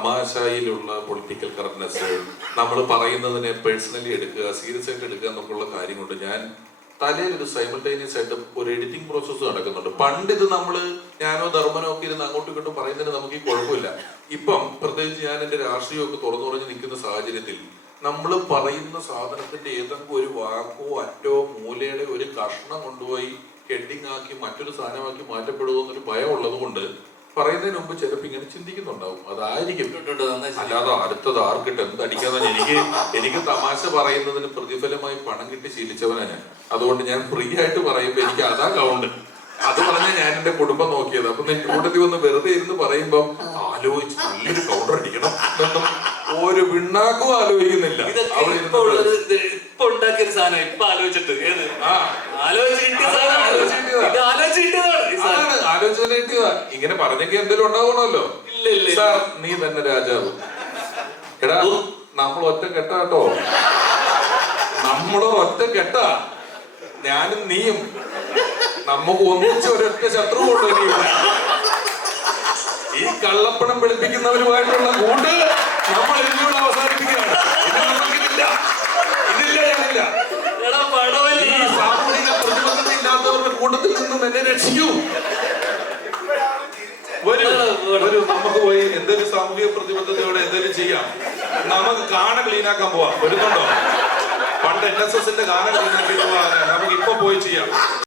തമാശയിലുള്ള political correctness, നമ്മൾ പറയുന്നതിനെ personally എടുക്കുക, സീരിയസ് ആയിട്ട് എടുക്കുക എന്നൊക്കെയുള്ള കാര്യം കൊണ്ട് ഞാൻ തലയിൽ ഒരു സൈമൾട്ടേനിയസ് ആയിട്ട് ഒരു എഡിറ്റിംഗ് പ്രോസസ്സ് നടക്കുന്നുണ്ട്. പണ്ട് ഇത് ഞാനോ ധർമ്മനോ ഒക്കെ ഇരുന്ന് അങ്ങോട്ടും ഇങ്ങോട്ടും പറയുന്നതിന് നമുക്ക് ഈ കുഴപ്പമില്ല. ഇപ്പം പ്രത്യേകിച്ച് ഞാൻ എൻ്റെ രാഷ്ട്രീയമൊക്കെ തുറന്നു പറഞ്ഞ് നിൽക്കുന്ന സാഹചര്യത്തിൽ നമ്മൾ പറയുന്ന സാധനത്തിന്റെ ഏതെങ്കിലും ഒരു വാക്കോ അറ്റോ മൂലയുടെ ഒരു കഷ്ണം കൊണ്ടുപോയി ഹെഡിങ് ആക്കി മറ്റൊരു സാധനമാക്കി മാറ്റപ്പെടുമോ എന്നൊരു ഭയം ഉള്ളത് കൊണ്ട് പറയുന്നതിന് മുമ്പ് ചിലപ്പോൾ ഇങ്ങനെ ചിന്തിക്കുന്നുണ്ടാവും. അതായിരിക്കും. അല്ലാതെ അടുത്തത് ആർക്കിട്ട് എന്തടിക്കാന്ന് എനിക്ക് തമാശ പറയുന്നതിന് പ്രതിഫലമായി പണം കിട്ടി ശീലിച്ചവനാ ഞാൻ. അതുകൊണ്ട് ഞാൻ ഫ്രീ ആയിട്ട് പറയുമ്പോ എനിക്ക് അതാ കൗണ്ട്. അത് പറഞ്ഞാൽ ഞാൻ എന്റെ കുടുംബം നോക്കിയത്. അപ്പൊ നിന്റെ കൂട്ടത്തിൽ വന്ന് വെറുതെ ഇരുന്ന് പറയുമ്പം ആലോചിച്ച് നല്ലൊരു കൗണ്ടർ അടിക്കണം എന്നൊന്നും ഒരു പിണ്ണാക്കും ആലോചിക്കുന്നില്ല. ഇപ്പൊ ഉണ്ടാക്കിയൊരു സാധനം ഇപ്പൊ ആലോചിച്ചിട്ട് ആലോചന കിട്ടിയതാ. ഇങ്ങനെ പറഞ്ഞെങ്കിൽ എന്തെങ്കിലും ഉണ്ടാവണമല്ലോ. സാർ നീ തന്നെ രാജാവ്. എടാ നമ്മൾ ഒറ്റ കെട്ടാ കേട്ടോ, നമ്മളോ ഒറ്റ കെട്ടാ, ഞാനും നീയും. നമുക്ക് ഒന്നിച്ച് ഒരൊറ്റ ശത്രുവുള്ളൂ ഇനിയില്ല. ഈ കള്ളപ്പണം വെളുപ്പിക്കുന്നവരുമായിട്ടുള്ള കൂട്ട് നമ്മൾ ഇതിലൂടെ അവസാനിപ്പിക്കുകയാണ്. ഇതില്ല. ഈ സാമൂഹിക പ്രതിബദ്ധത ഇല്ലാത്തവരുടെ കൂട്ടത്തിൽ നിന്നും എന്നെ രക്ഷിക്കൂ. നമുക്ക് പോയി എന്തൊരു സാമൂഹിക പ്രതിബദ്ധതയോടെ എന്തെങ്കിലും ചെയ്യാം. നമുക്ക് കാണ ക്ലീനാക്കാൻ പോവാം. വരുന്നുണ്ടോ? പണ്ട് NSSന്റെ കാണ ക്ലീനാക്കി പോവാ. നമുക്ക് ഇപ്പൊ പോയി ചെയ്യാം.